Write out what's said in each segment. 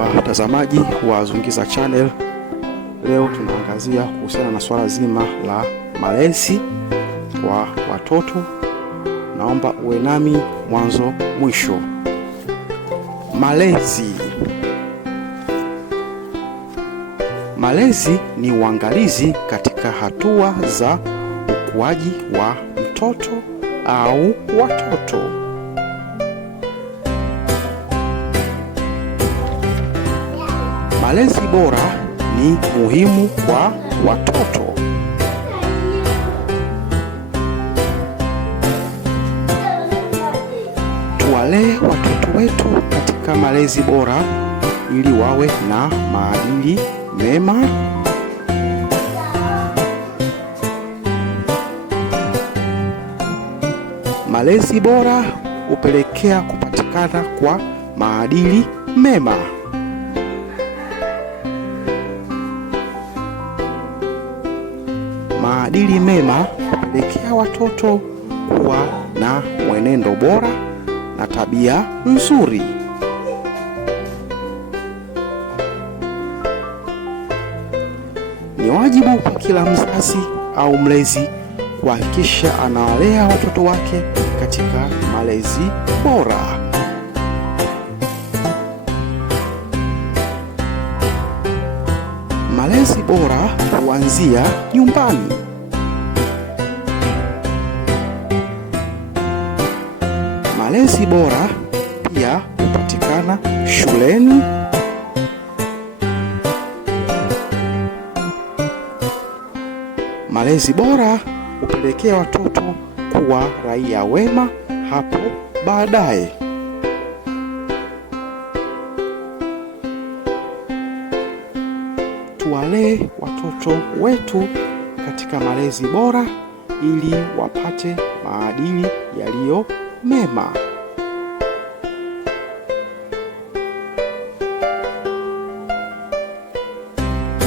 watazamaji wa Zungiza Channel, leo tunaangazia kuhusiana na swala zima la malezi kwa watoto. Naomba uwe nami mwanzo mwisho. Malezi ni uangalizi katika hatua za ukuaji wa mtoto au watoto. Malezi bora ni muhimu kwa watoto. Tuwalee watoto wetu katika malezi bora ili wawe na maadili mema, malezi bora hupelekea kupatikana kwa maadili mema. Maadili mema hupelekea watoto kuwa na mwenendo bora na tabia nzuri. Ni wajibu kwa kila mzazi au mlezi kuhakikisha anawalea watoto wake katika malezi bora. Malezi bora huanzia nyumbani. Malezi bora pia hupatikana shuleni. Malezi bora hupelekea watoto kuwa raia wema hapo baadaye. Tuwalee watoto wetu katika malezi bora ili wapate maadili yaliyo mema.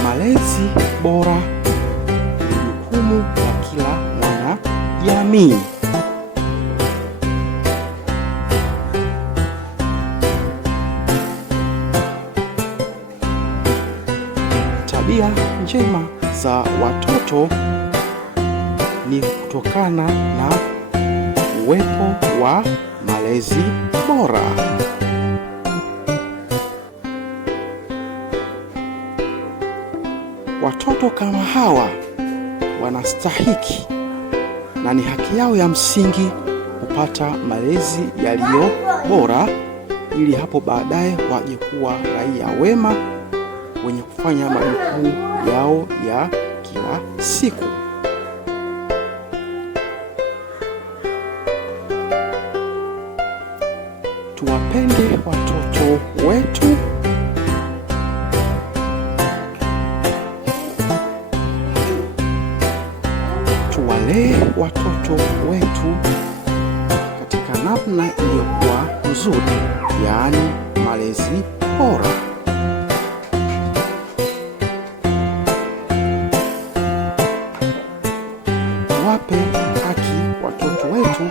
Malezi bora ni jukumu la kila mwanajamii. Tabia njema za watoto ni kutokana na uwepo wa malezi bora. Watoto kama hawa wanastahiki na ni haki yao ya msingi kupata malezi yaliyo bora ili hapo baadaye waje kuwa raia wema wenye kufanya majukumu yao ya kila siku. Tuwapende watoto wetu. Tuwalee watoto wetu katika namna iliyokuwa nzuri, yaani malezi bora. Wape haki watoto wetu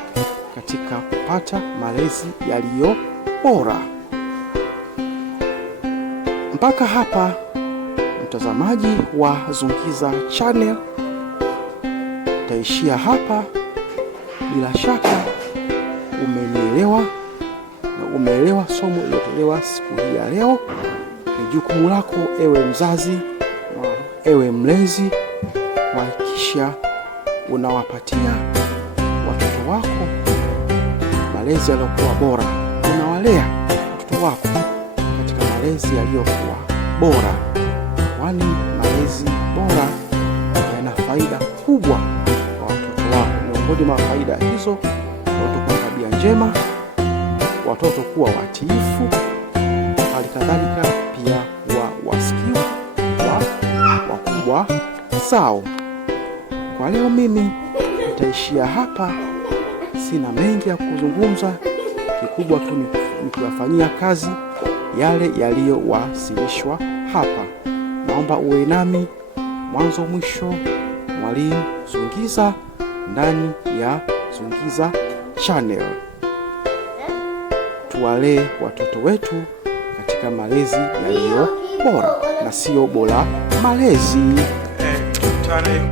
katika kupata malezi yaliyo bora. Mpaka hapa mtazamaji wa Zungiza Channel, taishia hapa. Bila shaka umenielewa na umeelewa somo lilotolewa siku hii ya leo. Ni jukumu lako ewe mzazi, ewe mlezi, kuhakikisha unawapatia watoto wako malezi yaliyokuwa bora. Unawalea watoto wako katika malezi yaliyokuwa bora, kwani malezi bora yana faida kubwa kwa watoto wako. Miongoni mwa faida hizo, watoto kuwa tabia njema, watoto kuwa watiifu, hali kadhalika pia kuwa wasikivu kwa wakubwa zao. Kwa leo mimi nitaishia hapa, sina mengi ya kuzungumza. Kikubwa tu ni kuyafanyia kazi yale yaliyowasilishwa hapa. Naomba uwe nami mwanzo mwisho, Mwalimu Zungiza, ndani ya Zungiza Channel. Tuwalee watoto wetu katika malezi yaliyo bora na sio bora malezi.